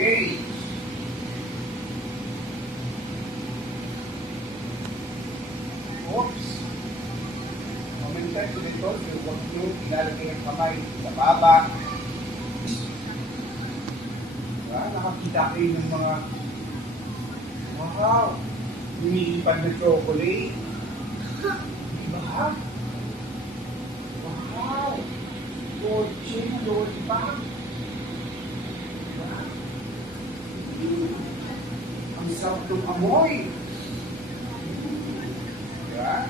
Okay. Oops. Momentan ko dito, so huwag nyo ilalagay ang kamay sa baba. Diba? Nakakita kayo ng mga wow! Lumilipad na chocolate. Diba? Wow! Dolce, lollipop. Diba? Ang sarap ng amoy. Diba?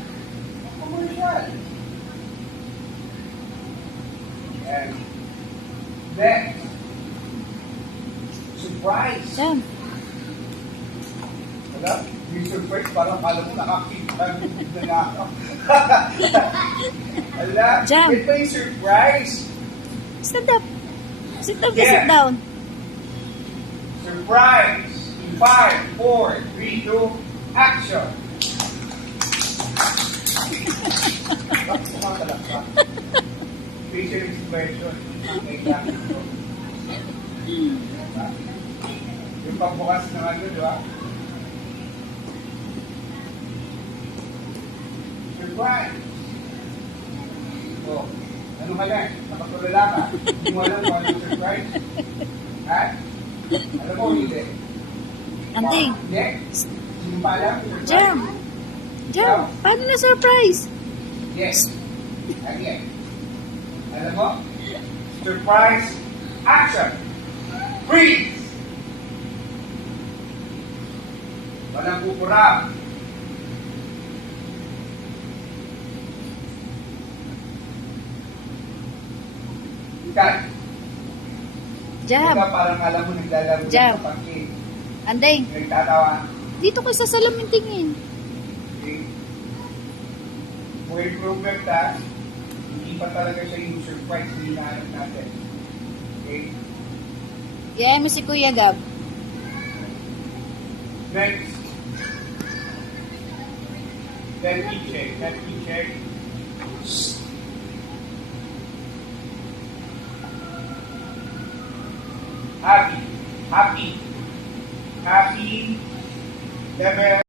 Ang commercial. And next, surprise. Jam. Wala? Yung surprise, parang kala mo nakakita na nga ako. Wala? Jam. Wait pa yung surprise. Stand up. Sit up, Yeah. sit down. Surprise! In 5, 4, 3, 2, action! Bakit sumatalak ka? Facial expression. May gamit ko. Yung pagbukas ng ano, di ba? Surprise! Oh, ano ka yan? Nakatulala ka? Hindi mo alam kung ano yung surprise? Ha? Alam mo, hindi. Anding. Next. Hindi pa alam yung surprise? Jam. Jam. Paano na surprise? Yes. Again. Alam mo? Surprise. Action. Freeze. Walang pupura. Ikat. Jam. Ikaw parang alam mo naglalaro Jam. sa pangkin. Anding. Nagtatawa. Dito ka sa salamin tingin. Okay. For improvement ha, hindi pa talaga siya yung surprise na hinahanap natin. Okay? Kaya mo si Kuya Gab. Next. Let me check. Let me check. Happy. Happy. Happy. Level.